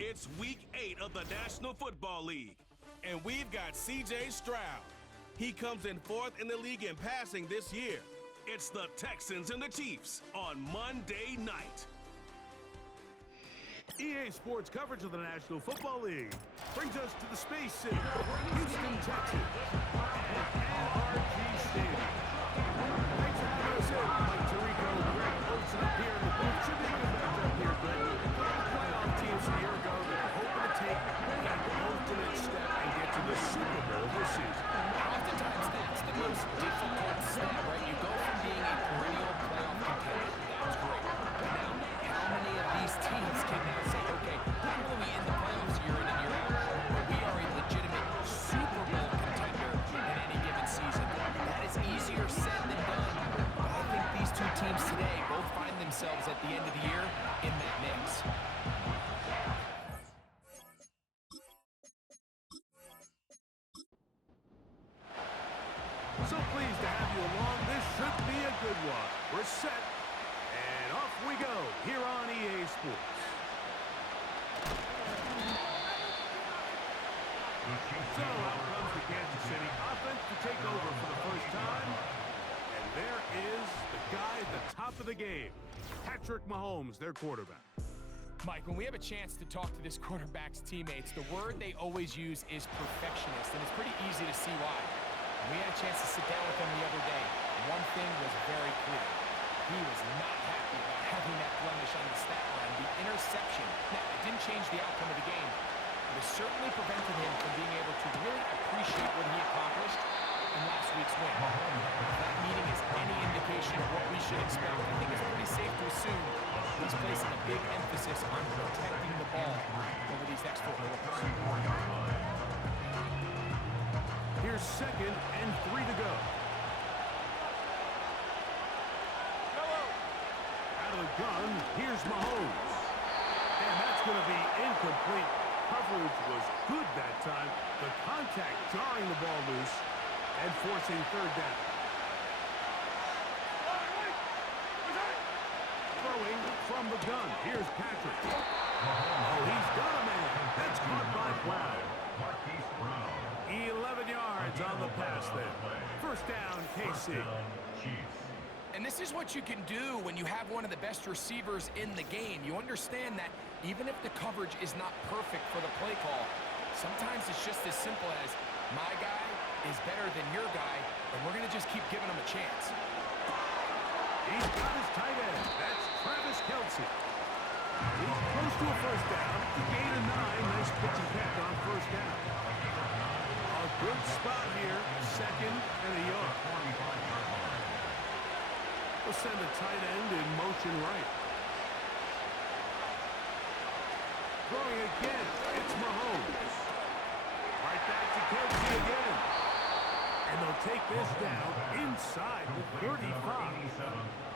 It's week 8 of the National Football League, and we've got C.J. Stroud. He comes in 4th in the league in passing this year. It's the Texans and the Chiefs on Monday night. EA Sports coverage of the National Football League brings us to the Space City, Houston, Texas, and NRG Stadium. Thanks for having us in. Mike Tirico, Greg Olsen up here in the booth. Should be a good matchup here, Greg. Playoff teams a year ago that are hoping to take that ultimate step and get to the Super Bowl this season. Oftentimes that's the most difficult step, right? You go from being a perennial playoff contender. That's great. But now, how many of these teams can now say, okay, not only in the playoffs year in and year out, but we are a legitimate Super Bowl contender in any given season? That is easier said than done. But I think these two teams today both find themselves at the end of the year in that mix. So pleased to have you along. This should be a good one. We're set, and off we go here on EA Sports. So out comes the Kansas City offense to take over for the first time. And there is the guy at the top of the game, Patrick Mahomes, their quarterback. Mike, when we have a chance to talk to this quarterback's teammates, the word they always use is perfectionist, and it's pretty easy to see why. We had a chance to sit down with him the other day. One thing was very clear. He was not happy about having that blemish on the stat line, the interception. Now, it didn't change the outcome of the game, but it certainly prevented him from being able to really appreciate what he accomplished in last week's win. If that meeting is any indication of what we should expect, I think it's pretty safe to assume he's placing a big emphasis on protecting the ball over these next 4 quarters. Here's 2nd and 3 to go. Out of the gun, here's Mahomes. And that's going to be incomplete. Coverage was good that time. The contact jarring the ball loose and forcing 3rd down. Throwing from the gun. Here's Patrick. Oh, he's got a man. That's caught by Brown. 11 yards on the pass there. First down, KC. And this is what you can do when you have one of the best receivers in the game. You understand that even if the coverage is not perfect for the play call, sometimes it's just as simple as my guy is better than your guy, and we're going to just keep giving him a chance. He's got his tight end. That's Travis Kelce. He's close to a first down. To gain a 9. Nice pitch and catch on first down. A good spot here. 2nd and a yard. We'll send the tight end in motion right. Throwing again. It's Mahomes. Right back to Kelce again. And they'll take this down inside the 35.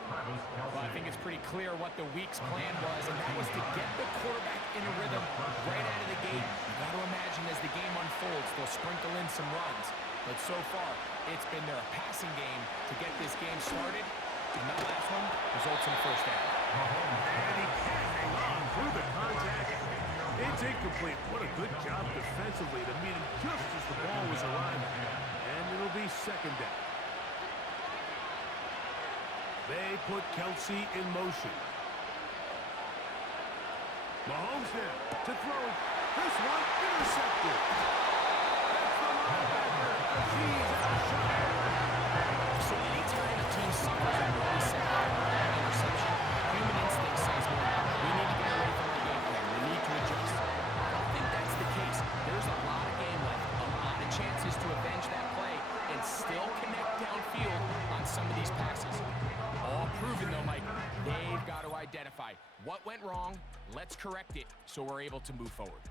Well, I think it's pretty clear what the week's plan was, and that was to get the quarterback in a rhythm right out of the gate. You got to imagine as the game unfolds, they'll sprinkle in some runs. But so far, it's been their passing game to get this game started. And that last one results in a first down. And he can't hang on through the contact. It's incomplete. What a good job defensively to meet him just as the ball was arriving. And it'll be 2nd down. They put Kelce in motion. Mahomes now to throw. This one intercepted. That's the linebacker. He's out of shot. So anytime a team suffers an early setback or an interception, human instinct says, well, we need to get away from the game plan. We need to adjust. I don't think that's the case. There's a lot of game left, a lot of chances to avenge that play and still connect downfield on some of these passes. All proven, though, Mike. They've got to identify what went wrong. Let's correct it so we're able to move forward.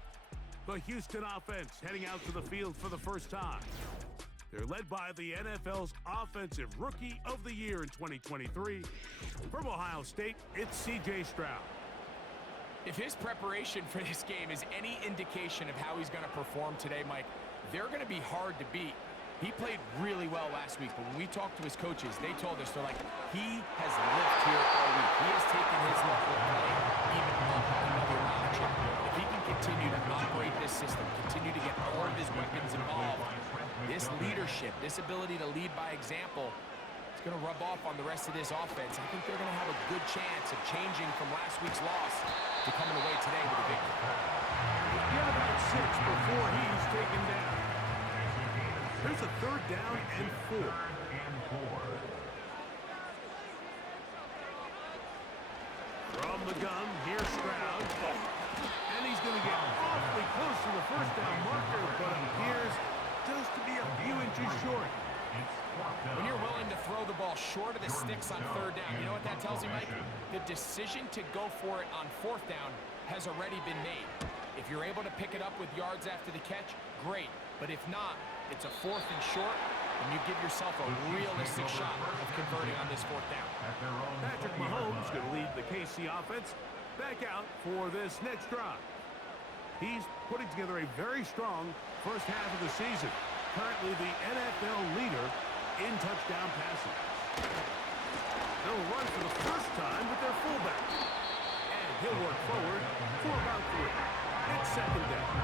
The Houston offense heading out to the field for the first time. They're led by the NFL's Offensive Rookie of the Year in 2023. From Ohio State, it's C.J. Stroud. If his preparation for this game is any indication of how he's going to perform today, Mike, they're going to be hard to beat. He played really well last week, but when we talked to his coaches, they told us, they're like, he has lived here all week. He has taken his level of play even up another notch. If he can continue system, continue to get all of his weapons involved. This leadership, this ability to lead by example, is going to rub off on the rest of this offense. I think they're going to have a good chance of changing from last week's loss to coming away today with a victory. Get about 6 before he's taken down. Here's a 3rd down and 4. From the gun, here's Stroud. And he's going to get awfully close to the 1st down marker, but appears just to be a few inches short. When you're willing to throw the ball short of the sticks on 3rd down, you know what that tells you, Mike? The decision to go for it on 4th down has already been made. If you're able to pick it up with yards after the catch, great. But if not, it's a 4th and short, and you give yourself a realistic shot of converting on this 4th down. Patrick Mahomes going to lead the KC offense back out for this next drive. He's putting together a very strong first half of the season. Currently the NFL leader in touchdown passes. They'll run for the first time with their fullback. And he'll work forward for about 3. It's 2nd down.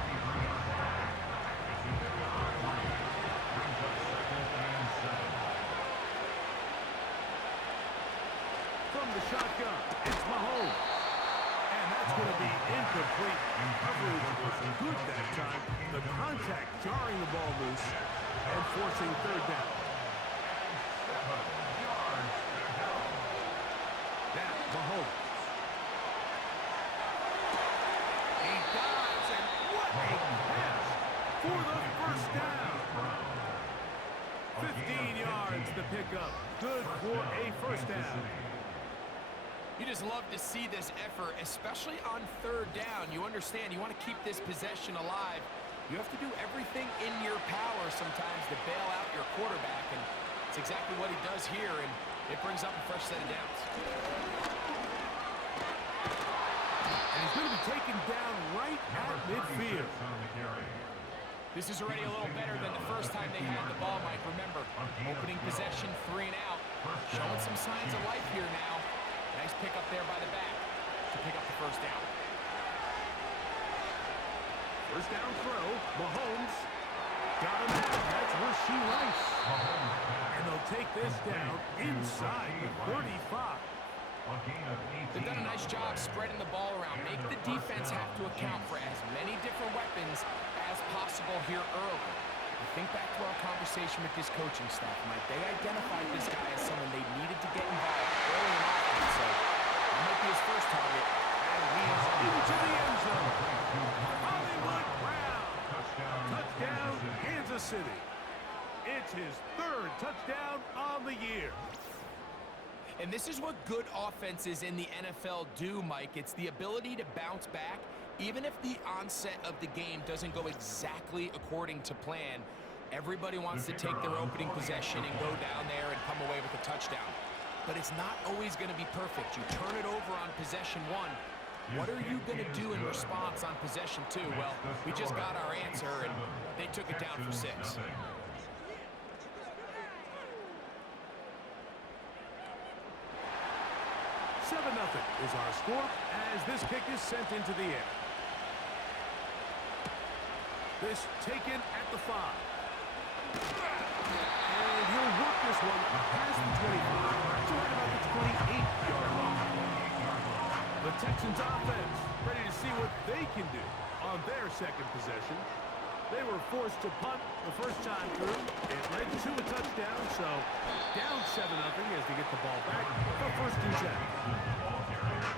From the shotgun, it's Mahomes. And that's going to be incomplete. Coverage was good that time. The contact jarring the ball loose and forcing 3rd down. Now, Mahomes. He dives, and what a pass for the 1st down. 15 yards to pick up. Good for a 1st down. You just love to see this effort, especially on 3rd down. You understand, you want to keep this possession alive. You have to do everything in your power sometimes to bail out your quarterback, and it's exactly what he does here, and it brings up a fresh set of downs. And he's going to be taken down right at midfield. This is already a little better than the first time they had the ball, Mike. Remember, opening possession, 3 and out. Showing some signs of life here now. Nice pick up there by the back to pick up the 1st down. 1st down throw. Mahomes got him out. That's Rasheed Rice. And they'll take this down inside the 35. They've done a nice job spreading the ball around. Make the defense have to account for as many different weapons as possible here early. Think back to our conversation with this coaching staff, Mike. They identified this guy as someone they needed to get involved early and often, so that might be his first target. And he is into the end zone. Hollywood Brown. Touchdown, Kansas City. It's his 3rd touchdown on the year. And this is what good offenses in the NFL do, Mike. It's the ability to bounce back, even if the onset of the game doesn't go exactly according to plan. Everybody wants to take their opening possession and go down there and come away with a touchdown. But it's not always going to be perfect. You turn it over on possession 1. What are you going to do in response on possession 2? Well, we just got our answer, and they took it down for 6. 7-0 is our score as this kick is sent into the air. This taken at the 5. And he'll work this one past the 25 to right about the 28-yard line. The Texans offense ready to see what they can do on their 2nd possession. They were forced to punt the first time through. It led to a touchdown, so down 7-0 as they get the ball back for 1st and 10.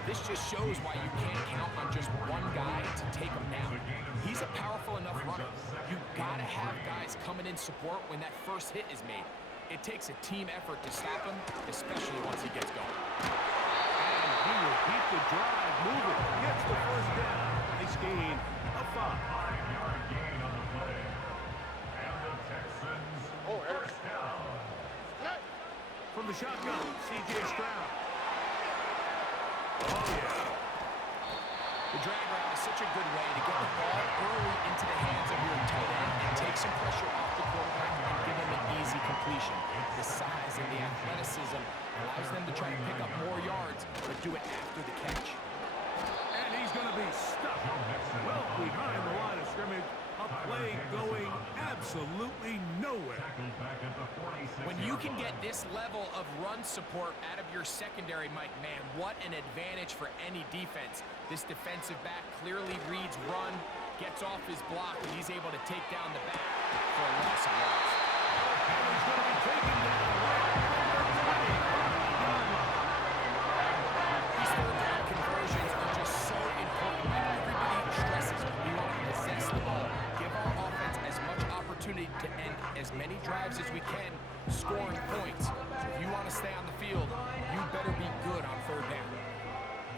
This just shows why you can't count on just one guy to take him down. He's a powerful enough runner. You gotta have guys coming in support when that first hit is made. It takes a team effort to stop him, especially once he gets going. And he will keep the drive moving. Gets the 1st down. Nice gain of 5. From the shotgun, C.J. Stroud. Oh, yeah. The drag route is such a good way to get the ball early into the hands of your tight end and take some pressure off the quarterback and give him an easy completion. The size and the athleticism allows them to try to pick up more yards, but do it after the catch. And he's going to be stuck well behind the line of scrimmage nowhere. When you can get this level of run support out of your secondary, Mike, man, what an advantage for any defense. This defensive back clearly reads run, gets off his block, and he's able to take down the back for a loss of yards. And he's going to be taken down right at the 20-yard line. These third down conversions are just so important. Everybody stresses we want to possess the ball, give our offense as much opportunity to end as many drives as we can, scoring points. If you want to stay on the field, you better be good on third down.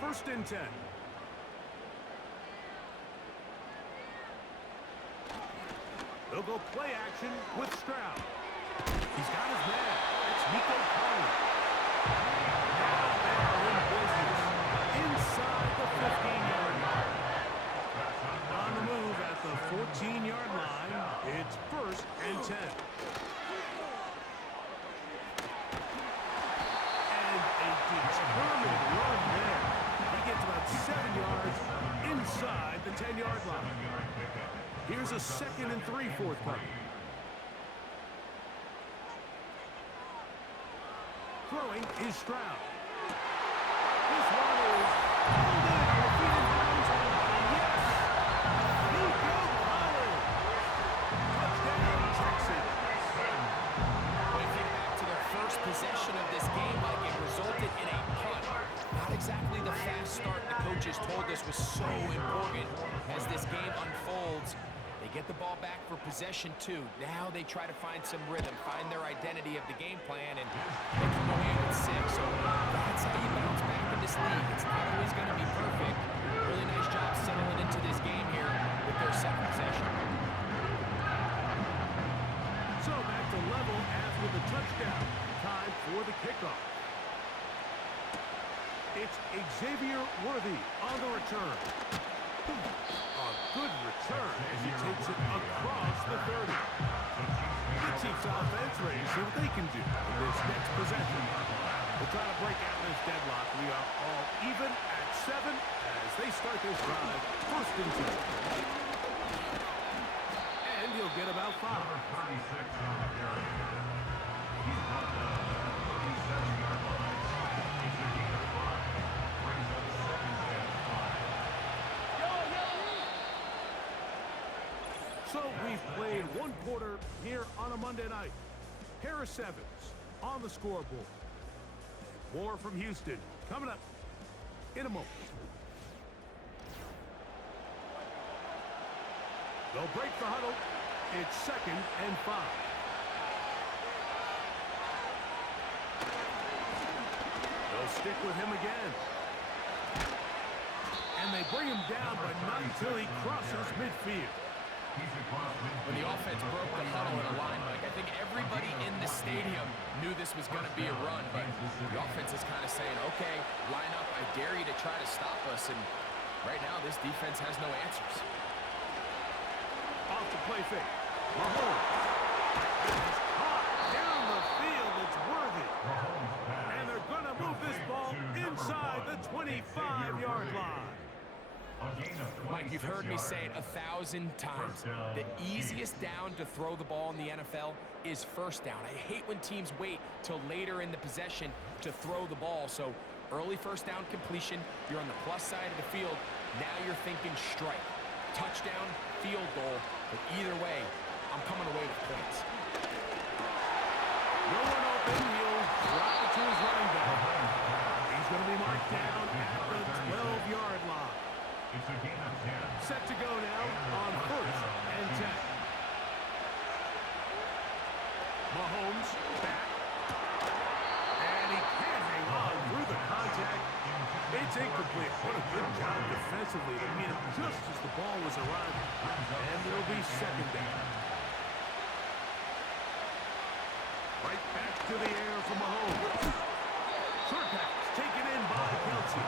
1st and 10. They'll go play action with Stroud. He's got his man. It's Nico Collins. Now they're in business inside the 15-yard line. On the move at the 14-yard line, it's 1st and 10. And a determined run there. He gets about 7 yards inside the 10-yard line. Here's a 2nd and 3 forthcoming. Throwing is Stroud. This one is pulled in on the feet and bounds. Yes! Nico Collins! Touchdown, Texans. When you think back to their first possession of this game, Mike, it resulted in a punt. Not exactly the fast start the coaches told us was so important. As this game unfolds, they get the ball back for possession 2. Now they try to find some rhythm, find their identity of the game plan, and they come away with 6. So that's how you bounce back in this league. It's not always going to be perfect. Really nice job settling into this game here with their 2nd possession. So back to level as with a touchdown. Time for the kickoff. It's Xavier Worthy on the return. A good return as he takes it across the 30. The Chiefs offense ready to see what they can do in this next possession. We'll try to break out this deadlock. We are all even at 7 as they start this drive. 1st and 10. And he'll get about 5. So we've played 1 quarter here on a Monday night. Harris Evans on the scoreboard. More from Houston coming up in a moment. They'll break the huddle. It's 2nd and 5. They'll stick with him again. And they bring him down, but not until he crosses midfield. When the offense broke the huddle in a line, Mike, I think everybody in the stadium knew this was going to be a run, but the offense is kind of saying, okay, line up, I dare you to try to stop us, and right now this defense has no answers. Off the play fake. Mahomes. It's caught down the field. It's Worthy. And they're going to move this ball inside the 25-yard line. Mike, you've heard me say it 1,000 times. The easiest down to throw the ball in the NFL is 1st down. I hate when teams wait till later in the possession to throw the ball. So early 1st down completion, you're on the plus side of the field. Now you're thinking strike. Touchdown, field goal. But either way, I'm coming away with points. No one open. He'll drop it to his running back. He's going to be marked down at the 12-yard line. Set to go now on 1st and 10. Mahomes back. And he can't hang on through the contact. It's incomplete. What a good job defensively to meet him just as the ball was arriving. And it'll be 2nd down. Right back to the air for Mahomes. Short pass taken in by Kelsey.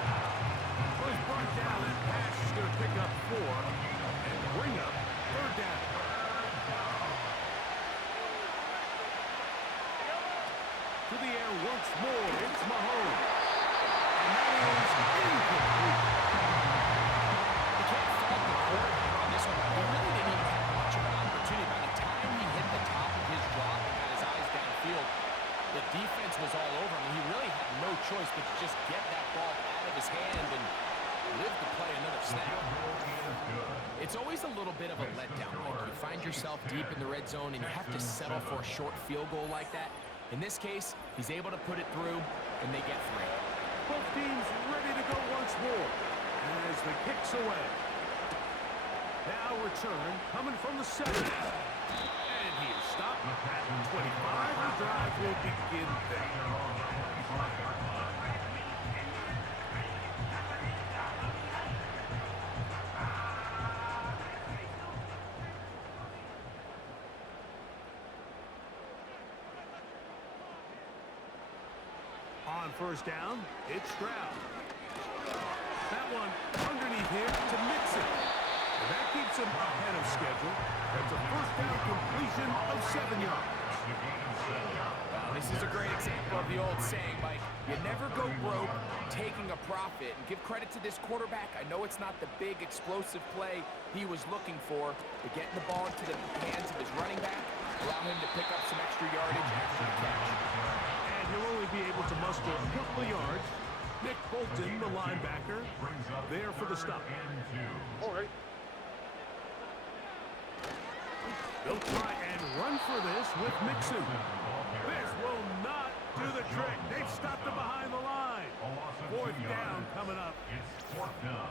Was brought down, and pass is going to pick up 4 and bring up 3rd down. To the air once more, it's Mahomes. And that is incomplete. You can't fault the quarterback on this one. He really didn't even have much of an opportunity. By the time he hit the top of his drop, It's always a little bit of a letdown. Like you find yourself deep in the red zone and you have to settle for a short field goal like that. In this case, he's able to put it through, and they get 3. Both teams ready to go once more as the kick's away. Now return coming from the 7. And he is stopped at 25. The drive will begin there. On first down, it's Stroud. That one underneath here to Mixon. And that keeps him ahead of schedule. That's a first down completion of 7 yards. Well, this is a great example of the old saying, Mike. You never go broke taking a profit. And give credit to this quarterback. I know it's not the big explosive play he was looking for, but getting the ball into the hands of his running back, allow him to pick up some extra yardage after the catch. He'll only be able to muster a couple of yards. Nick Bolton, the linebacker, there for the stop. All right. They'll try and run for this with Mixon. This will not do the trick. They've stopped him behind the line. 4th down coming up.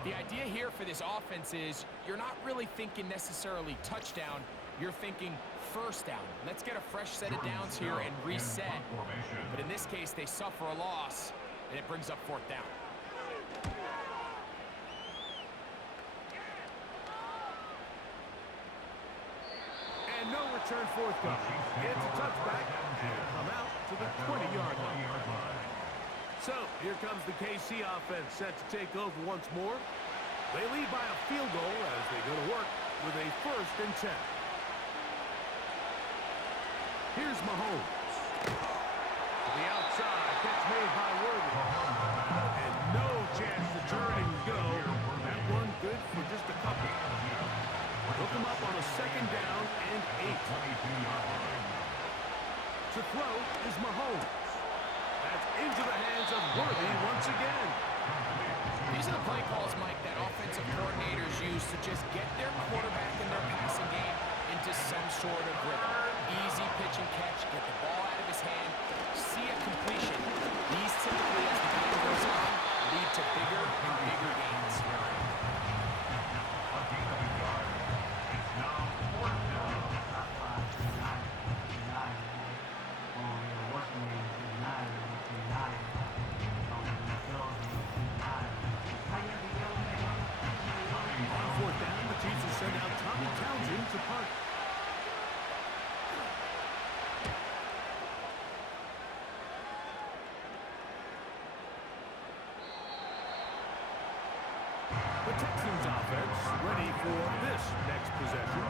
The idea here for this offense is you're not really thinking necessarily touchdown. You're thinking first down. Let's get a fresh set of downs here and reset. But in this case, they suffer a loss, and it brings up 4th down. And no return 4th down. It's a touchback and come out to the 20-yard line. So here comes the KC offense set to take over once more. They lead by a field goal as they go to work with a 1st and 10. Here's Mahomes. To the outside, catch made by Worthy. And no chance to turn and go. That one good for just a couple. Hook him up on a 2nd down and 8. To throw is Mahomes. That's into the hands of Worthy once again. These are the play calls, Mike, that offensive coordinators use to just get their quarterback and their passing game into some sort of rhythm. Easy pitch and catch, get the ball out of his hand, see a completion. These typically, as the game goes on, lead to bigger and bigger gains. On 4th down, the Chiefs will send out Tommy Townsend to punt. The Texans offense ready for this next possession.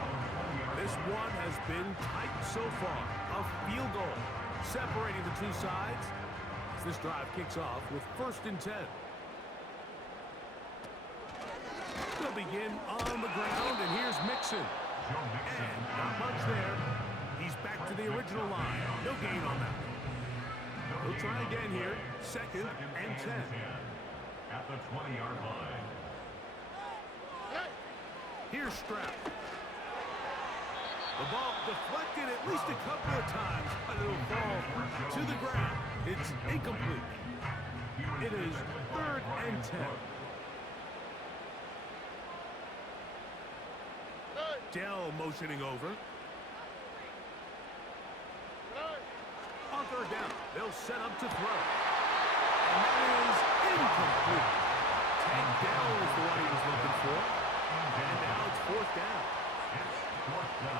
This one has been tight so far. A field goal separating the two sides as this drive kicks off with 1st and 10. They'll begin on the ground, and here's Mixon. And not much there. He's back to the original line. No gain on that. We'll try again here. 2nd and 10. At the 20-yard line. Here's Stroud. The ball deflected at least a couple of times, but it'll fall to the ground. It's incomplete. It is 3rd and 10. Dell motioning over. On 3rd down, they'll set up to throw. And that is incomplete. Tank Dell is the one he was looking for. And now it's 4th down.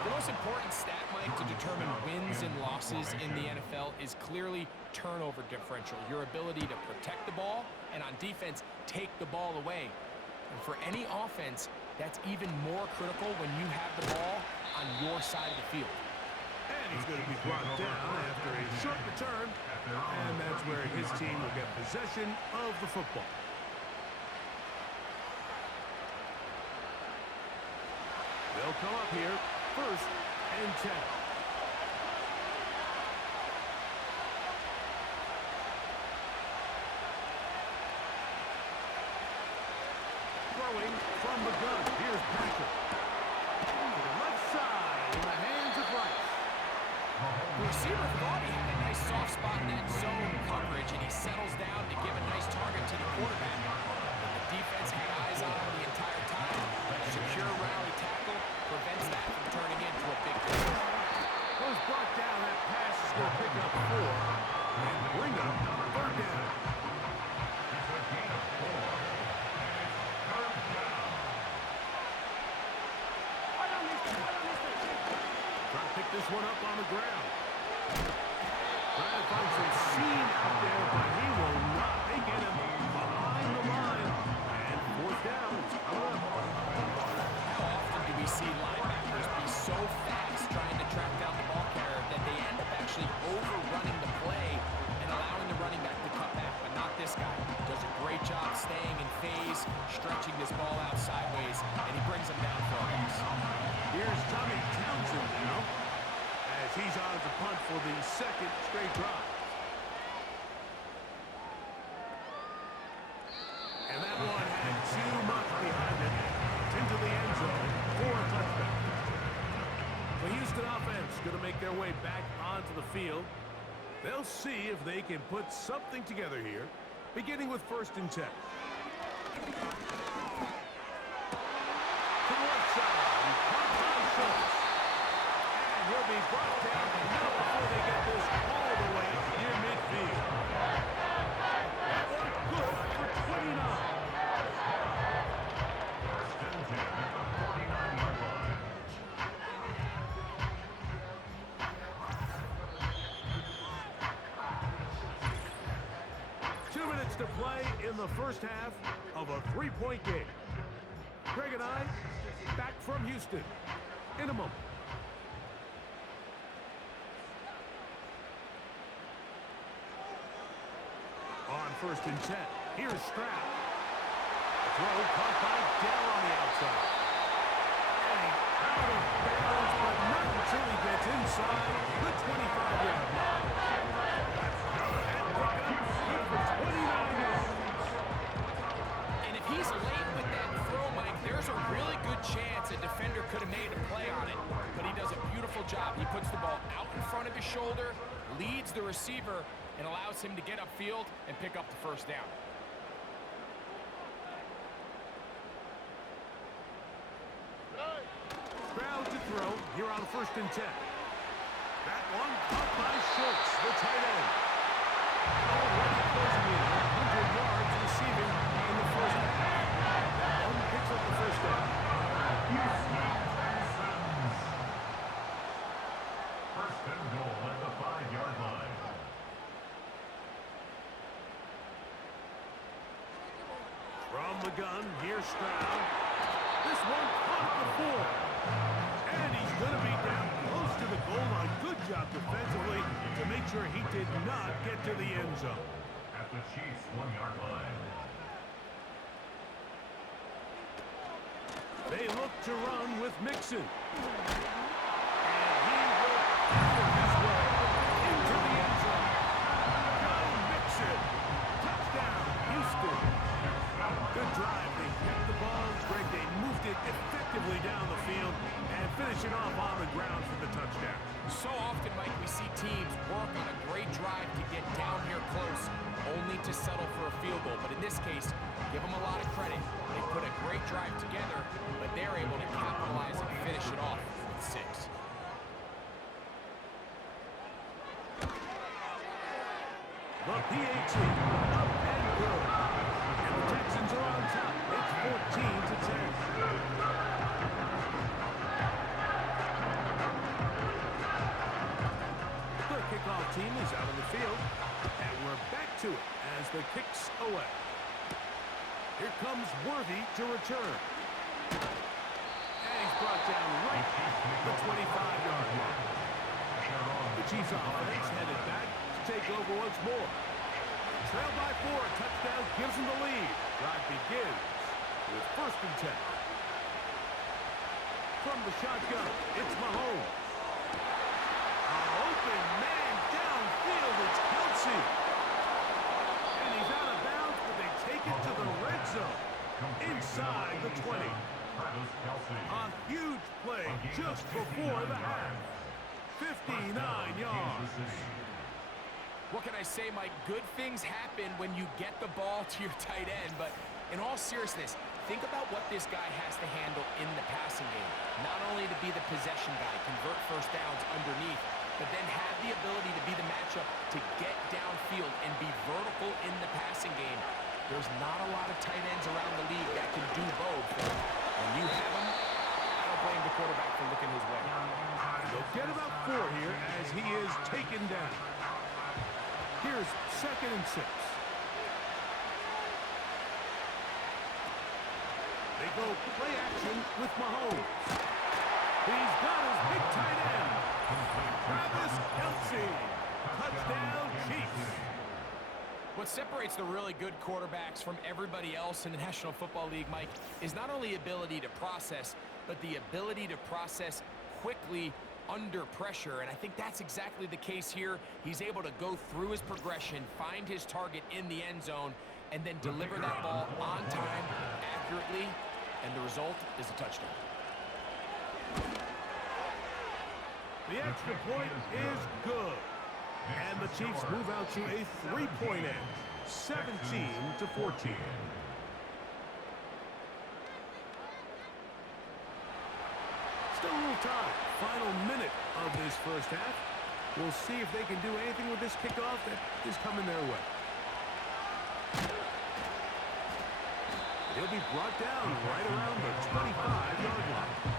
The most important stat, Mike, to determine wins and losses in the NFL is clearly turnover differential, your ability to protect the ball, and on defense, take the ball away. And for any offense, that's even more critical when you have the ball on your side of the field. And he's going to be brought down after a short return, and that's where his team will get possession of the football. They'll come up here, 1st and 10. Throwing from the gun. Here's Patrick. this one up on the ground. Trying to find some seam out there, but he will not. They get him behind the line. And fourth down. It's coming up. How often do we see linebackers be so fast trying to track down the ball carrier that they end up actually overrunning the play and allowing the running back to cut back? But not this guy. Does a great job staying in phase, stretching this ball out sideways, and he brings him down for a loss. Here's Tommy Townsend now, as he's on to punt for the second straight drive. And that one had too much behind it. It's into the end zone for a touchdown. The Houston offense going to make their way back onto the field. They'll see if they can put something together here, beginning with 1st and 10. To the left side, and caught by Schultz. And he'll be brought down, but not before they get this all the way near midfield. That one good for 29. First and 10 at the 49-yard line. 2 minutes to play in the first half of a 3-point game. Greg and I, back from Houston in a moment. On 1st and 10, here's Stroud. Throw caught by Dell on the outside. And he's out of bounds, but not until he gets inside the 25-yard line. And pick up good for 29 yards. And if he's late with that throw, Mike, there's a really good chance a defender could have made a play on it. But he does a beautiful job. He puts the ball out in front of his shoulder, leads the receiver, and allows him to get upfield and pick up the first down. Stroud to throw here on 1st and 10. That one caught by Schultz, the tight end. Already closing in 100 yards receiving in the first half. That one picks up the first down. First and goal at the 5-yard line. From the gun, here's Stroud. This one caught the 4. And he's going to be down close to the goal line. Good job defensively to make sure he did not get to the end zone. At the Chiefs' 1-yard line. They look to run with Mixon. And he will power his way into the end zone. Joe Mixon. Touchdown, Houston. Good drive. They kept the ball. Greg, they moved it effectively down the field and finish it off on the ground for the touchdown. So often, Mike, we see teams work on a great drive to get down here close, only to settle for a field goal. But in this case, give them a lot of credit. They put a great drive together, but they're able to capitalize and finish it off with 6. The PAT up and good. And the Texans are on top. It's 14-10. The kickoff team is out on the field. And we're back to it as the kick's away. Here comes Worthy to return. And he's brought down right at the 25-yard line. The Chiefs offense headed back to take over once more. Trail by 4, touchdown gives them the lead. Drive begins with 1st and 10. From the shotgun, it's Mahomes. An open man downfield, it's Kelsey. And he's out of bounds, but they take it to the red zone. Inside the 20. A huge play just before the half. 59 yards. What can I say, Mike? Good things happen when you get the ball to your tight end, but in all seriousness, think about what this guy has to handle in the passing game. Not only to be the possession guy, convert first downs underneath, but then have the ability to be the matchup to get downfield and be vertical in the passing game. There's not a lot of tight ends around the league that can do both. When you have them, I don't blame the quarterback for looking his way. The They'll get about 4 here as he is taken down. Here's 2nd and 6. They go play action with Mahomes. He's got his big tight end, Travis Kelce. Touchdown, Chiefs. What separates the really good quarterbacks from everybody else in the National Football League, Mike, is not only ability to process, but the ability to process quickly under pressure. And I think that's exactly the case here. He's able to go through his progression, find his target in the end zone, and then deliver that ball on time, accurately, and the result is a touchdown. The extra point is good. And the Chiefs move out to a 3-point edge, 17-14. Still a little time. Final minute of this first half. We'll see if they can do anything with this kickoff that is coming their way. He'll be brought down right around the 25-yard line.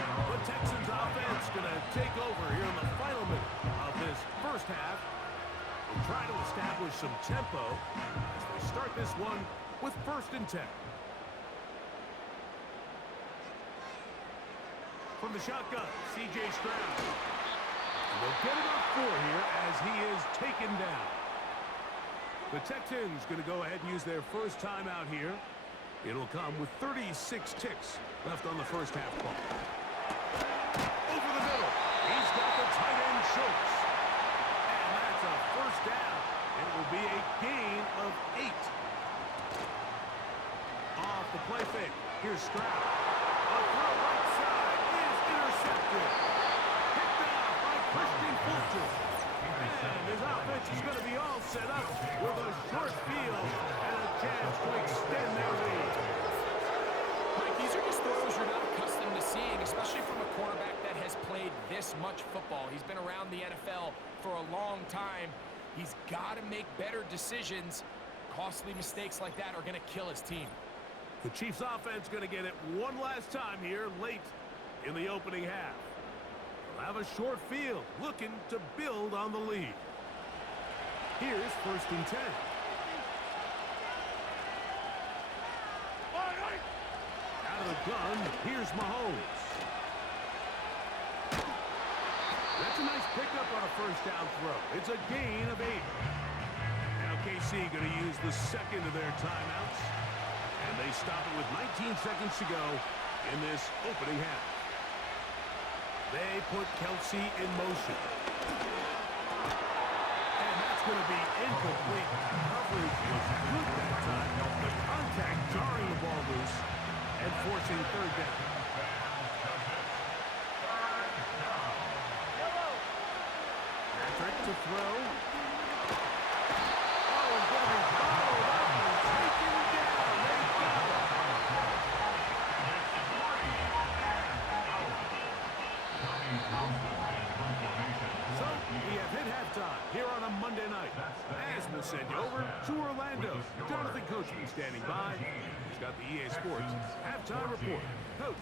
The Texans offense going to take over here in the final minute of this first half. They'll try to establish some tempo as they start this one with 1st and 10. From the shotgun, C.J. Stroud. And they'll get about 4 here as he is taken down. The Texans going to go ahead and use their first timeout here. It'll come with 36 ticks left on the first half clock. Over the middle. He's got the tight end Schultz. And that's a first down. It will be a gain of 8. Off the play fake. Here's Stroud. A throw right side is intercepted. Picked off by Christian Fulton. And his offense is going to be all set up with a short field and a chance to extend their lead. Mike, these are just throws you're not accustomed to seeing, especially from a quarterback that has played this much football. He's been around the NFL for a long time. He's got to make better decisions. Costly mistakes like that are going to kill his team. The Chiefs offense going to get it one last time here late in the opening half. They'll have a short field looking to build on the lead. Here's 1st and 10. Out of the gun, here's Mahomes. That's a nice pickup on a first down throw. It's a gain of 8. Now KC going to use the second of their timeouts. And they stop it with 19 seconds to go in this opening half. They put Kelce in motion. And that's going to be incomplete. Coverage was good that time. The contact jarring the ball loose and forcing 3rd down. Patrick to throw. Oh, it's going to be followed up and taken down. They got it. So, we have hit halftime here on a Monday night. As we'll send you over to Orlando. Jonathan Coachman standing by. He's got the EA Sports halftime report. Coach.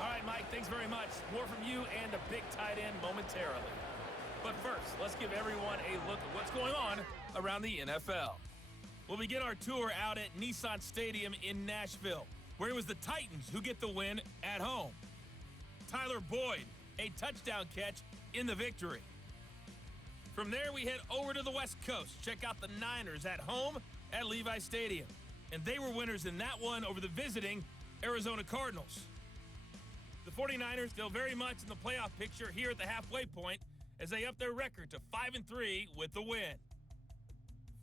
All right, Mike, thanks very much. More from you and a big tight end momentarily. But first, let's give everyone a look at what's going on around the NFL. We'll begin our tour out at Nissan Stadium in Nashville, where it was the Titans who get the win at home. Tyler Boyd, a touchdown catch in the victory. From there, we head over to the West Coast. Check out the Niners at home at Levi Stadium. And they were winners in that one over the visiting Arizona Cardinals. The 49ers still very much in the playoff picture here at the halfway point as they up their record to 5-3 with the win.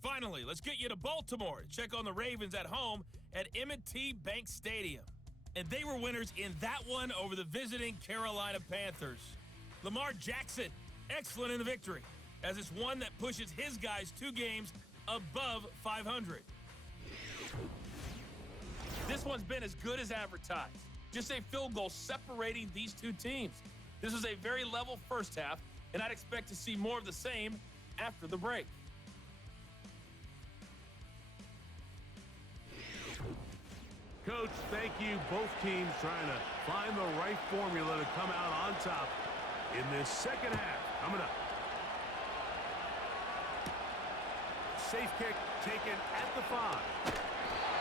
Finally, let's get you to Baltimore to check on the Ravens at home at M&T Bank Stadium. And they were winners in that one over the visiting Carolina Panthers. Lamar Jackson, excellent in the victory, as it's one that pushes his guys 2 games above 500. This one's been as good as advertised. Just a field goal separating these 2 teams. This was a very level first half, and I'd expect to see more of the same after the break. Coach, thank you. Both teams trying to find the right formula to come out on top in this second half. Coming up. Safe kick taken at the 5.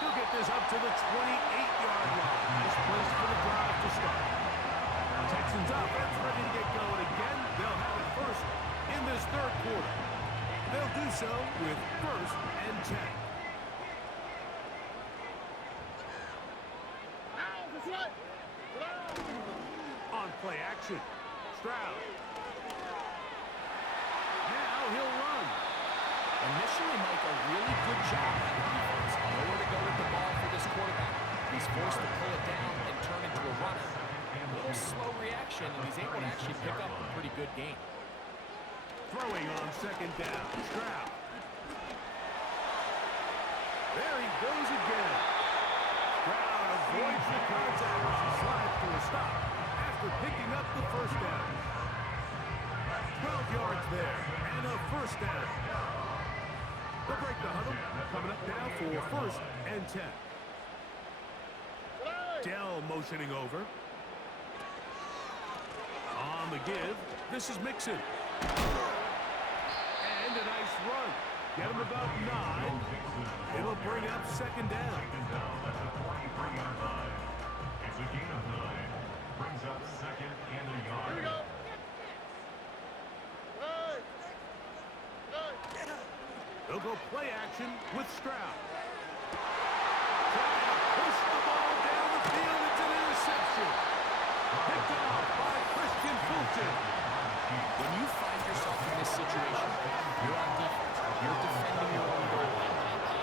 He'll get this up to the 28-yard line. Nice place for the drive to start. Texans offense ready to get going again. They'll have it first in this third quarter. They'll do so with 1st and 10. On play action. Stroud. Now he'll run. Initially, Mike, a really good job by the defense. Nowhere to go with the ball for this quarterback. He's forced to pull it down and turn into a runner. A little slow reaction, and he's able to actually pick up a pretty good gain. Throwing on 2nd down. Stroud. There he goes again. Stroud avoids the contact as he slides to a stop after picking up the 1st down. 12 yards there and a 1st down. They'll break the huddle. Coming up now for 1st and 10. Dell motioning over. On the give, this is Mixon. And a nice run. Get him about 9. It'll bring up 2nd down. At the 23-yard line. It's a gain of 9. Brings up 2nd and a yard. Here we go. They'll go play action with Stroud. Trying to push the ball down the field. It's an interception. Picked off by Christian Fulton. When you find yourself in this situation, you're on defense, you're defending your own goal line.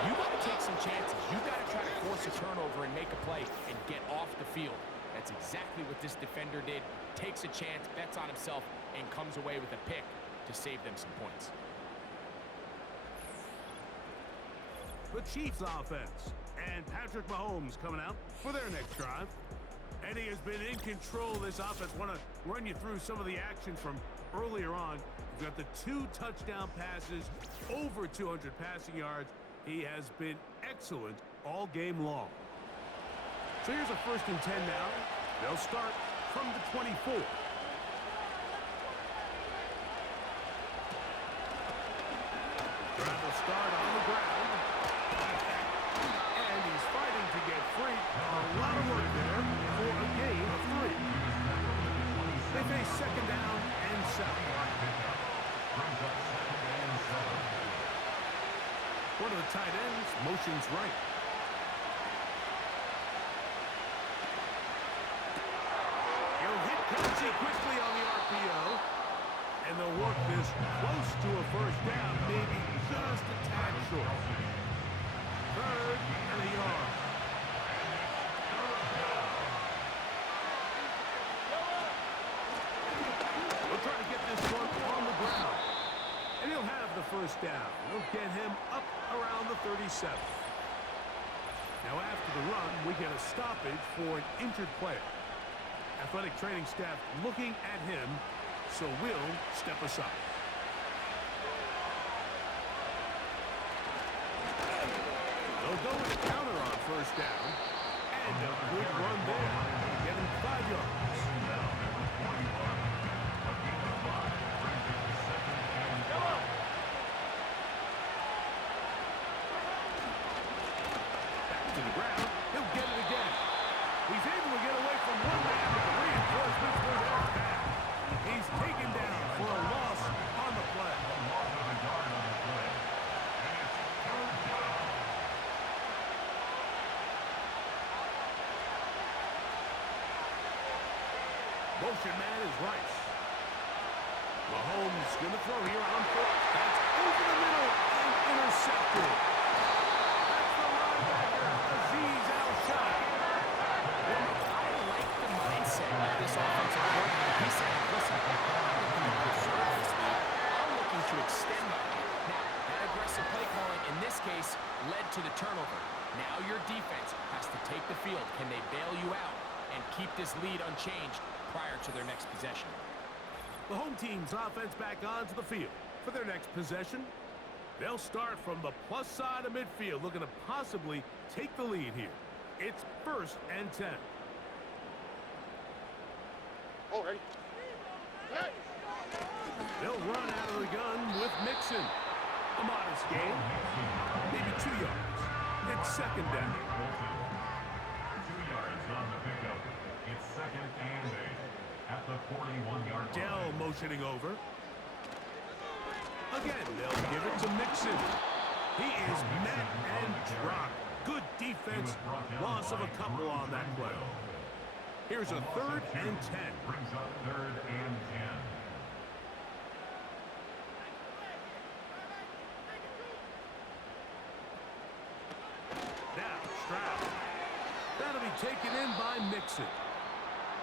You got to take some chances. You got to try to force a turnover and make a play and get off the field. That's exactly what this defender did. Takes a chance, bets on himself, and comes away with a pick to save them some points. The Chiefs offense. And Patrick Mahomes coming out for their next drive. And he has been in control of this offense. Want to run you through some of the action from earlier on. He's got the 2 touchdown passes, over 200 passing yards. He has been excellent all game long. So here's a 1st and 10 now. They'll start from the 24. Drive will start on the ground. And he's fighting to get free. A lot of work there for a gain of 3. They face 2nd down and 7. One of the tight ends motions right. He'll hit Kelsey quickly on the RPO. And they'll work this close to a 1st down, maybe just a tad short. 3rd and a yard. We'll try to get this one on the ground. And he'll have the 1st down. They'll get him up around the 37. Now after the run, we get a stoppage for an injured player. Athletic training staff looking at him, so will step aside. They'll go with a counter on 1st down. And a good run there. Get him 5 yards. Back to the ground. He'll get it again. He's able to get away from one man, but the reinforcements were there back. He's taken down for a loss on the play. Motion man is Rice. Mahomes going to throw here on 4th. That's over the middle and intercepted. That's the linebacker, Azeez Al-Shai. I like the mindset of this offensive coordinator. He said, listen, I'm looking to preserve this lead. I'm looking to extend my lead. Now, that aggressive play calling in this case led to the turnover. Now your defense has to take the field. Can they bail you out and keep this lead unchanged prior to their next possession? The home team's offense back onto the field for their next possession. They'll start from the plus side of midfield, looking to possibly take the lead here. It's 1st and 10. Oh, ready? They'll run out of the gun with Mixon. A modest gain, maybe 2 yards. It's 2nd down. 2 yards on the pickup. It's 2nd and 8 at the 41-yard line. Dell motioning over. Again, they'll give it to Mixon. He is met and dropped. Good defense. Loss of a couple on that play. Here's a 3rd and 10. Brings up 3rd and 10. Now, Stroud. That'll be taken in by Mixon.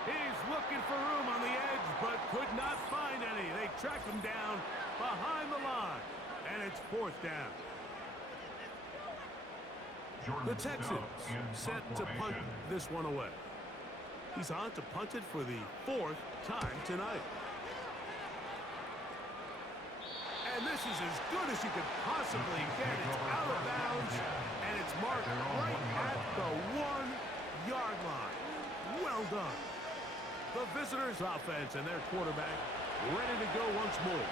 He's looking for room on the edge, but could not find any. They track him down behind the line, and it's 4th down. The Texans set to punt this one away. He's on to punt it for the 4th time tonight. And this is as good as you could possibly get. It's out of bounds, and it's marked right at the 1-yard line. Well done. The visitors' offense and their quarterback ready to go once more.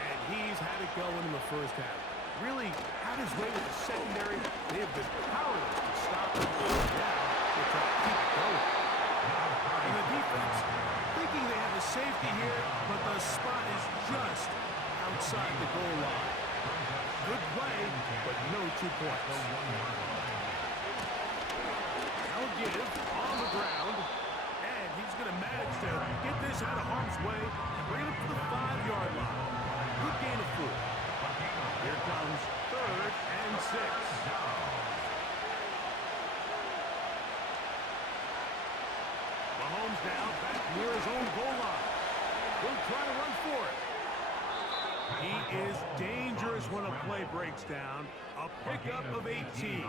And he's had it going in the first half. Really had his way with the secondary. They have been powerless to stop him. Now they're trying to keep it going. And the defense, thinking they have a safety here, but the spot is just outside the goal line. Good play, but no 2 points. Now give on the ground, and he's going to manage to get this out of harm's way and bring it up to the 5-yard line. Good gain of 4. Here comes 3rd and 6. Mahomes down back near his own goal line. He'll try to run for it. He is dangerous when a play breaks down. A pickup of 18.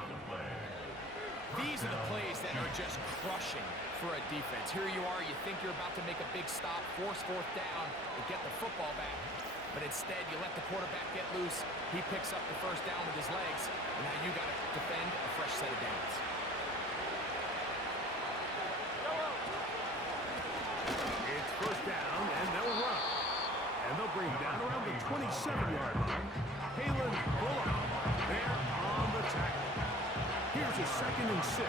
These are the plays that are just crushing for a defense. Here you are, you think you're about to make a big stop, force 4th down, and get the football back. But instead, you let the quarterback get loose. He picks up the 1st down with his legs, and now you got to defend a fresh set of downs. It's 1st down, and they'll run. And they'll bring him down around the 27-yard line. Kalen Bullock there on the tackle. Here's a 2nd and 6.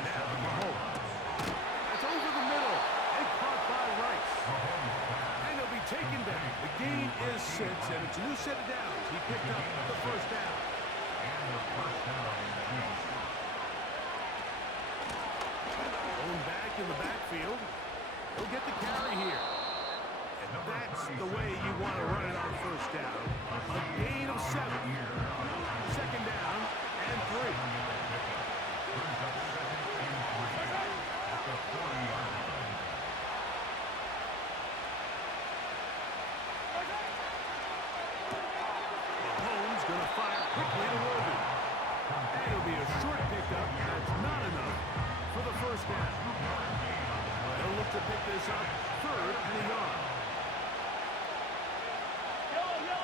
Now Mahomes. That's over the middle and caught by Rice. And he'll be taken back. The gain is 6, and it's a new set of downs. He picked up the 1st down. Going back in the backfield. He'll get the carry here. And that's the way you want to run it on 1st down. A gain of 7. 2nd down and 3. Mahomes going to fire quickly to Logan. And it'll be a short pickup. That's not enough for the 1st down. They'll look to pick this up 3rd and a yard.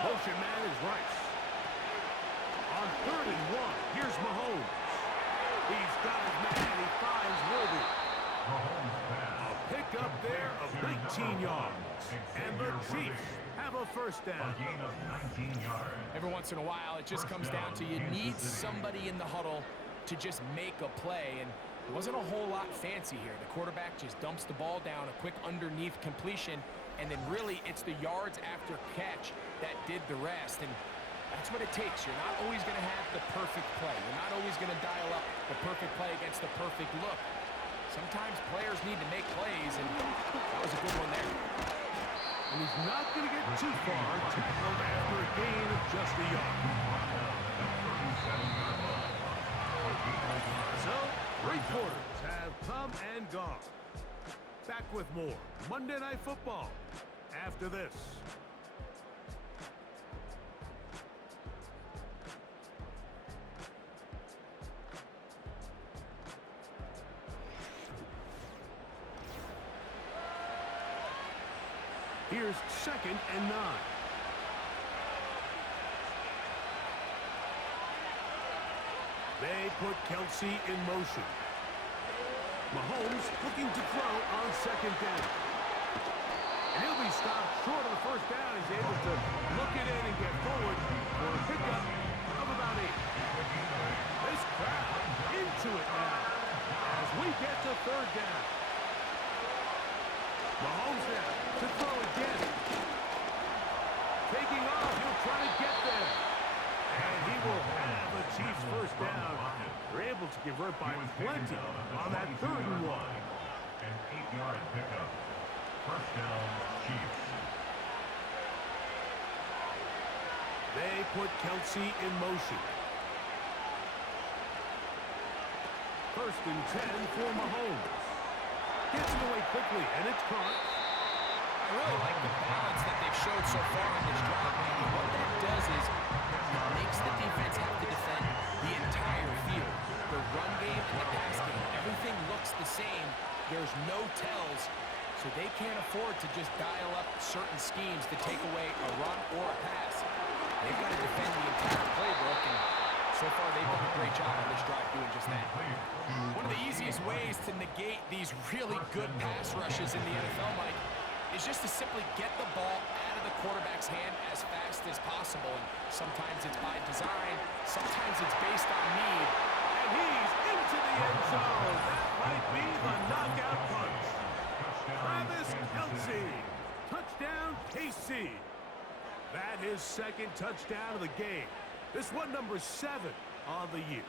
Motion man is Rice. On 3rd and 1, here's Mahomes. He's got his man. He finds Worthy. A pickup there of 19 yards. And the Chiefs have a 1st down. Every once in a while, it just comes down to you need somebody in the huddle to just make a play. And it wasn't a whole lot fancy here. The quarterback just dumps the ball down, a quick underneath completion, and then really it's the yards after catch that did the rest. And that's what it takes. You're not always going to have the perfect play. You're not always going to dial up the perfect play against the perfect look. Sometimes players need to make plays, and that was a good one there. And he's not going to get too far. Tackled after a gain of just a yard. So, 3 quarters have come and gone. Back with more Monday Night Football after this. Here's 2nd and 9. They put Kelsey in motion. Mahomes looking to throw on second down. And he'll be stopped short of the first down. He's able to look it in and get forward for a pickup of about 8. This crowd into it now as we get to third down. Mahomes now to throw again. Taking off, he'll try to get there. And he will have a Chiefs first down. They're able to convert by plenty on that 3rd and 1. An 8-yard pickup. First down, Chiefs. They put Kelsey in motion. 1st and 10 for Mahomes. Gets it away quickly, and it's caught. I really like the balance that they've showed so far in this drive, man. And what that does is it makes the defense have to defend the entire field. The run game and the pass game, everything looks the same. There's no tells, so they can't afford to just dial up certain schemes to take away a run or a pass. They've got to defend the entire playbook, and so far they've done a great job on this drive doing just that. One of the easiest ways to negate these really good pass rushes in the NFL, Mike, is just to simply get the ball out of the quarterback's hand as fast as possible. And sometimes it's by design, sometimes it's based on need. And he's into the end zone. That might be the knockout punch. Travis Kelce. Touchdown, KC. That is 2nd touchdown of the game. This one number 7 on the year.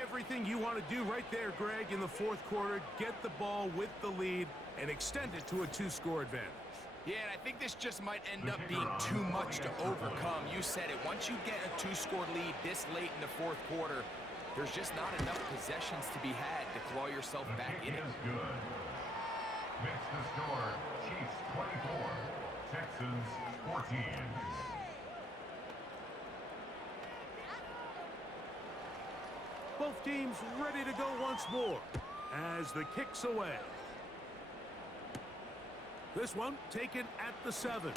Everything you want to do right there, Greg, in the 4th quarter. Get the ball with the lead and extend it to a 2-score advantage. Yeah, and I think this just might end up being too much to overcome. You said it. Once you get a 2-score lead this late in the 4th quarter, there's just not enough possessions to be had to claw yourself back in it. Good. Makes the score Chiefs 24, Texans 14. Both teams ready to go once more as the kick's away. This one taken at the 7. And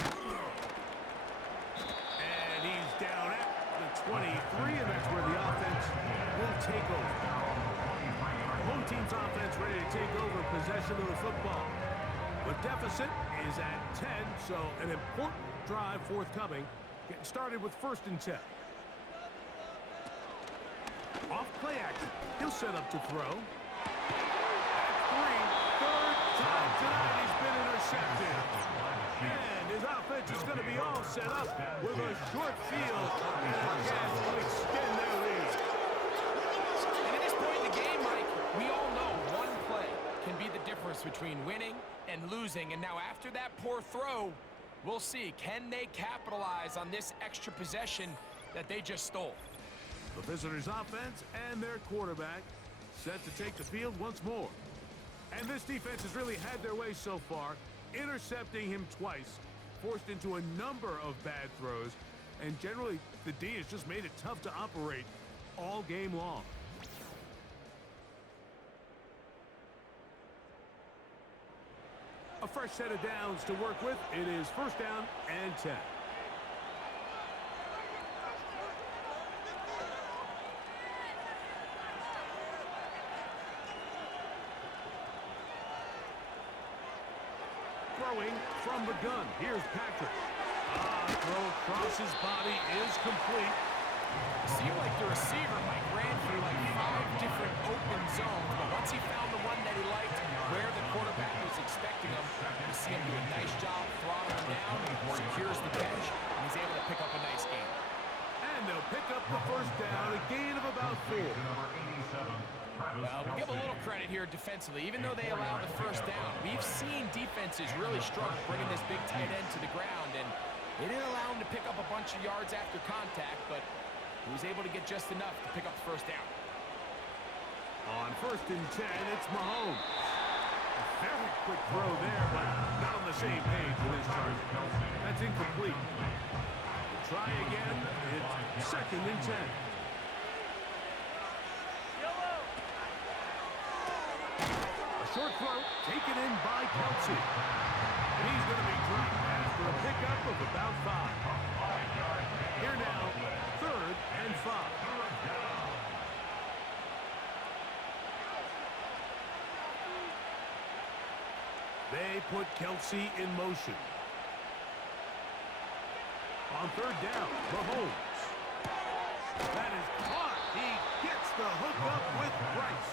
he's down at the 23, and that's where the offense will take over. Home team's offense ready to take over possession of the football. The deficit is at 10, so an important drive forthcoming. Getting started with 1st and 10. Off play action. He'll set up to throw. At 3, 3rd time tonight he's been intercepted. And his offense is going to be all set up with a short field and a chance to extend their lead. And at this point in the game, Mike, we all know one play can be the difference between winning and losing. And now after that poor throw, we'll see. Can they capitalize on this extra possession that they just stole? The visitors' offense and their quarterback set to take the field once more. And this defense has really had their way so far, intercepting him twice, forced into a number of bad throws, and generally the D has just made it tough to operate all game long. A fresh set of downs to work with. It is 1st down and 10. Throwing from the gun. Here's Patrick. Throw across his body is complete. It seemed like the receiver, Mike, ran through like 5 different open zones, but once he found the one that he liked, where the quarterback was expecting him, you see him do a nice job throttling down, secures the catch, and he's able to pick up a nice gain. And they'll pick up the 1st down, a gain of about 4. Well, we give a little credit here defensively. Even though they allow the 1st down, we've seen defenses really struggle bringing this big tight end to the ground, and they didn't allow him to pick up a bunch of yards after contact, but he was able to get just enough to pick up the 1st down. On 1st and 10, it's Mahomes. A very quick throw there, but not on the same page with his target. That's incomplete. We'll try again. It's 2nd and 10. A short throw taken in by Kelsey. And he's going to be dropped after a pickup of about 5. Here now, 3rd and 5. They put Kelsey in motion. On third down, Mahomes. That is caught. He gets the hook up with Bryce.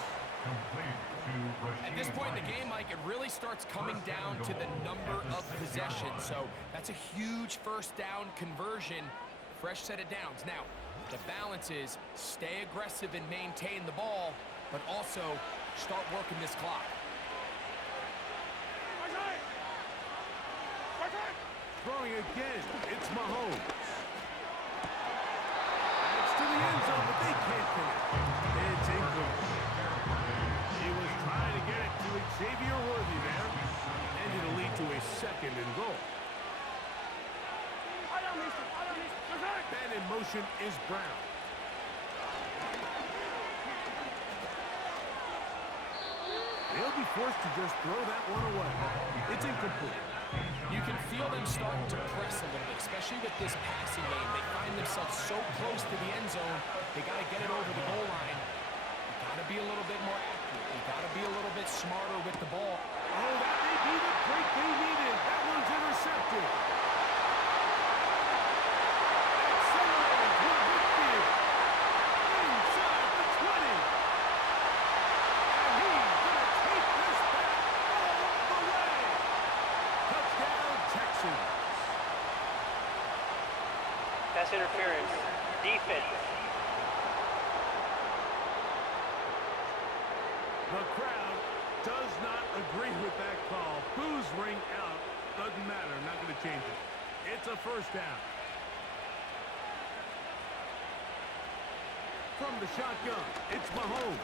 At this point in the game, Mike, it really starts coming down to the number of possessions. So that's a huge first down conversion. Fresh set of downs. Now, the balance is stay aggressive and maintain the ball, but also start working this clock. Throwing again, it's Mahomes. It's to the end zone, but they can't connect. It's incomplete. He was trying to get it to Xavier Worthy there, and it'll lead to a second and goal. Man in motion is Brown. They'll be forced to just throw that one away. It's incomplete. You can feel them starting to press a little bit, especially with this passing game. They find themselves so close to the end zone, they got to get it over the goal line. You got to be a little bit more accurate. You got to be a little bit smarter with the ball. Oh, that may be the break they needed. That one's intercepted. Accelerating toward midfield. Inside the 20. And he's going to take this back all the way. Touchdown, Texans. Pass interference. Defense. The crowd does not agree with that call. Boos ring out. Doesn't matter. Not going to change it. It's a first down. From the shotgun, it's Mahomes.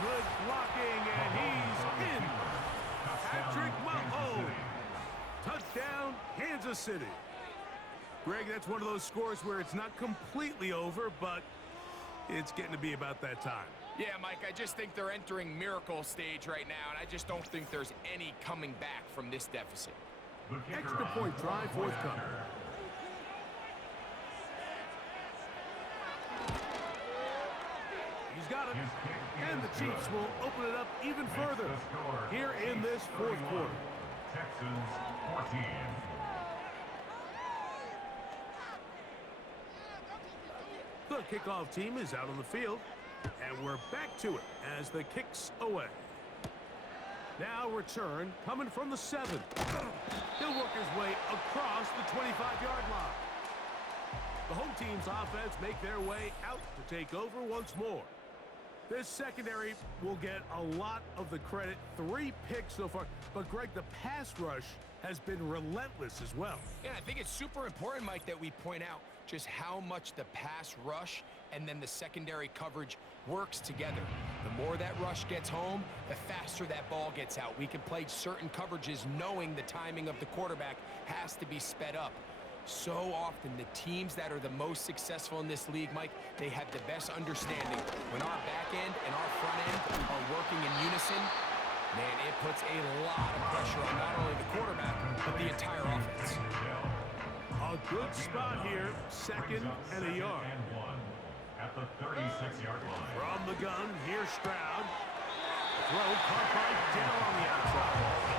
Good blocking, and he's in. Patrick Mahomes. Touchdown, Kansas City. Greg, that's one of those scores where it's not completely over, but it's getting to be about that time. Yeah, Mike, I just think they're entering miracle stage right now, and I just don't think there's any coming back from this deficit. Extra point try forthcoming. He's got it. And the Chiefs will open it up even further here in this fourth quarter. Texans 14. The kickoff team is out on the field, and we're back to it as the kick's away. Now return coming from the 7. He'll work his way across the 25-yard line. The home team's offense make their way out to take over once more. This secondary will get a lot of the credit. 3 picks so far, but Greg, the pass rush has been relentless as well. Yeah, I think it's super important, Mike, that we point out just how much the pass rush and then the secondary coverage works together. The more that rush gets home, the faster that ball gets out. We can play certain coverages knowing the timing of the quarterback has to be sped up. So often, the teams that are the most successful in this league, Mike, they have the best understanding. When our back end and our front end are working in unison, man, it puts a lot of pressure on not only the quarterback, but the entire offense. A good spot here, 2nd and a yard. At the 36-yard line. From the gun, here's Stroud. Throw caught by Dell on the outside.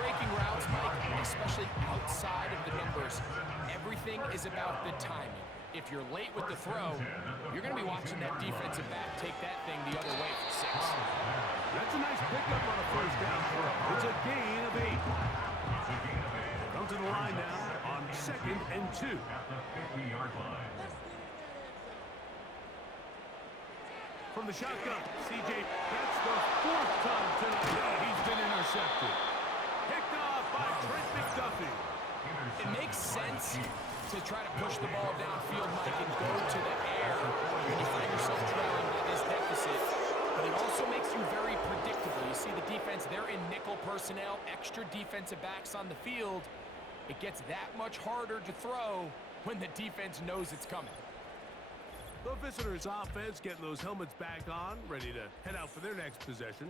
Breaking routes, Mike, especially outside of the numbers, everything is about the timing. If you're late with the throw, you're going to be watching that defensive back take that thing the other way for 6. That's a nice pickup on a first down. It's a gain of 8. Come to the line now on 2nd and 2. At the 50-yard line. From the shotgun, CJ, that's the 4th time tonight he's been intercepted. Picked off by Trent McDuffie. It makes sense to try to push the ball downfield, Mike, and go to the air when you find yourself trailing by this deficit. But it also makes you very predictable. You see the defense, they're in nickel personnel, extra defensive backs on the field. It gets that much harder to throw when the defense knows it's coming. The visitors' offense getting those helmets back on, ready to head out for their next possession.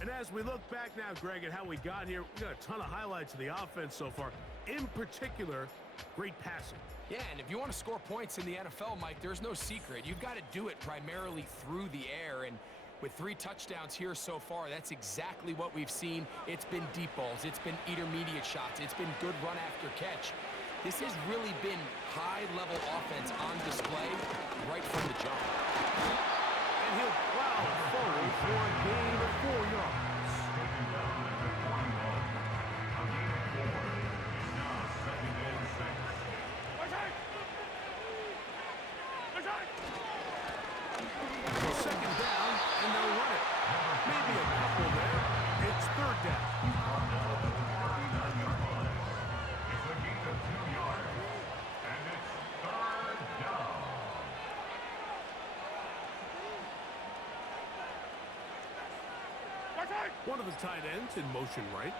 And as we look back now, Greg, at how we got here, we got a ton of highlights of the offense so far. In particular, great passing. Yeah, and if you want to score points in the NFL, Mike, there's no secret. You've got to do it primarily through the air, and With 3 touchdowns here so far, that's exactly what we've seen. It's been deep balls. It's been intermediate shots. It's been good run after catch. This has really been high-level offense on display right from the jump. And he'll plow forward for a gain of 4 yards. Taken down at the 41. A gain of 4. It's now 2nd and 6. Second down, and they'll run it. Maybe a couple there. It's 3rd down. Brought down at the 39-yard line. It's a gain of 2 yards. And it's 3rd down. One of the tight ends in motion right.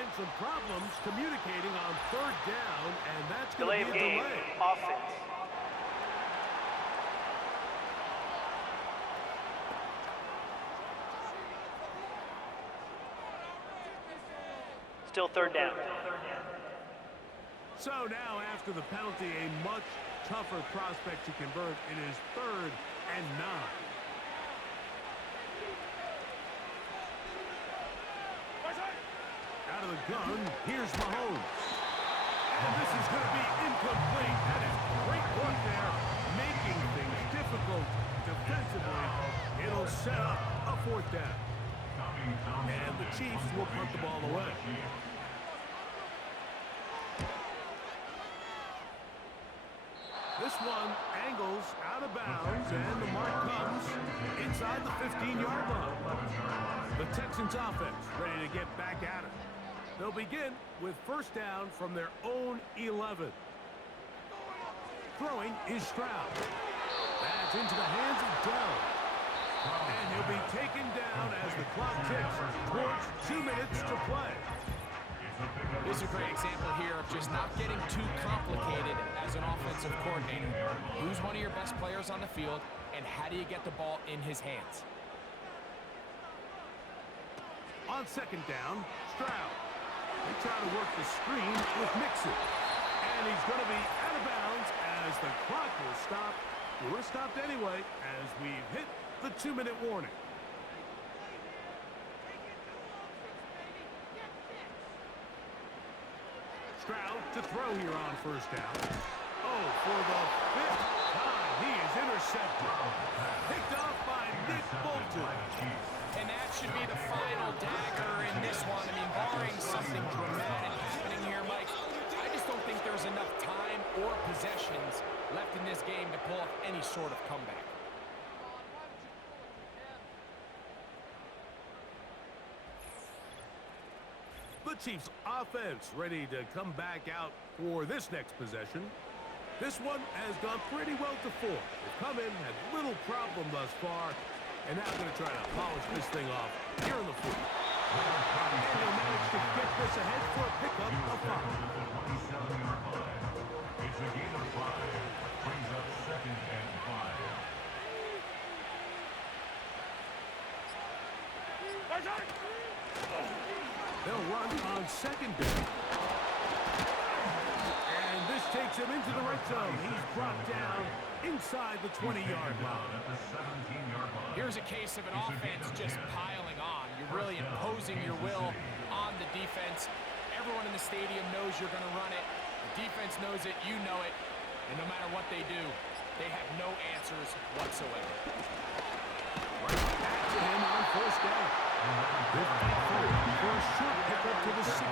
And some problems communicating on 3rd down, and that's going Delay to of be a game. delay. Offense. Still 3rd down. So now, after the penalty, a much tougher prospect to convert. It is 3rd and 9. Out of the gun, here's Mahomes. And this is going to be incomplete. That is great work there, making things difficult defensively. It'll set up a 4th down. And the Chiefs will punt the ball away. This one angles out of bounds, and the mark comes inside the 15-yard line. The Texans offense ready to get back at it. They'll begin with 1st down from their own 11. Throwing is Stroud. That's into the hands of Dell. And he'll be taken down as the clock ticks towards 2 minutes to play. This is a great example here of just not getting too complicated as an offensive coordinator. Who's one of your best players on the field, and how do you get the ball in his hands? On 2nd down, Stroud. They try to work the screen with Mixon. And he's going to be out of bounds as the clock will stop. It would have stopped anyway as we've hit the 2-minute warning. Stroud to throw here on 1st down. Oh, for the 5th time, he is intercepted. Picked off by Nick Bolton. And that should be the final dagger in this one. I mean, barring something dramatic happening here, Mike, I just don't think there's enough time or possessions left in this game to pull off any sort of comeback. The Chiefs offense ready to come back out for this next possession. This one has gone pretty well to 4. They've come in, had little problem thus far, and now going to try to polish this thing off here in the 4th. And they'll manage to get this ahead for a pickup of 5. 27-yard line. It's a gain of 5. Brings up 2nd and 5. They'll run on 2nd down. And this takes him into the red zone. He's brought down inside the 20-yard line. At the 17-yard line. Here's a case of an offense just piling on. You're really imposing your will on the defense. Everyone in the stadium knows you're going to run it. The defense knows it. You know it. And no matter what they do, they have no answers whatsoever. Right back to him on 1st down. Good fight forward for a short pickup to the 16.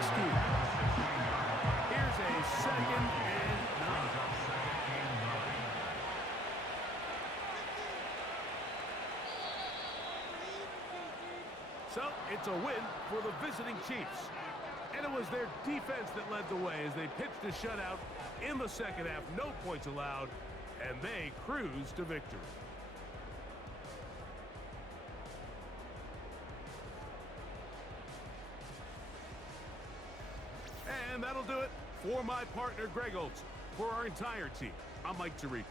Here's a 2nd and 9. So it's a win for the visiting Chiefs. And it was their defense that led the way as they pitched a shutout in the 2nd half. No points allowed, and they cruised to victory. And that'll do it for my partner, Greg Olson. For our entire team, I'm Mike Tirico.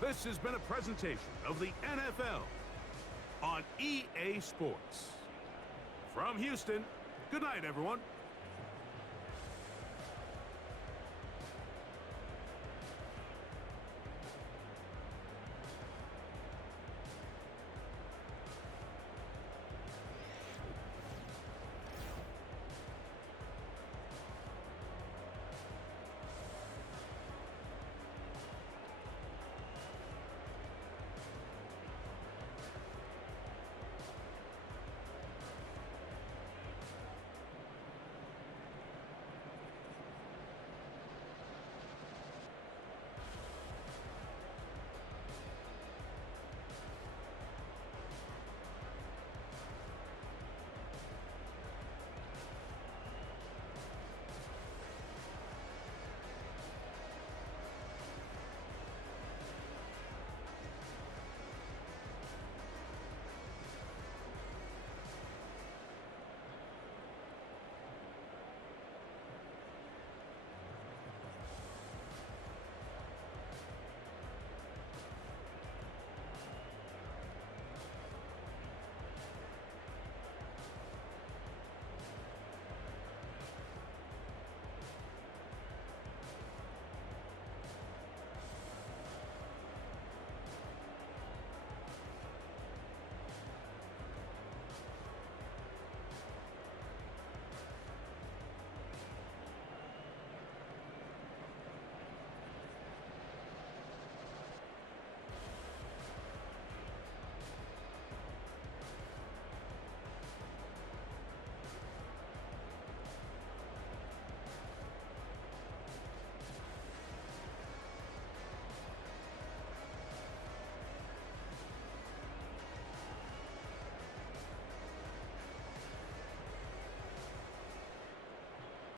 This has been a presentation of the NFL on EA Sports. From Houston, good night, everyone.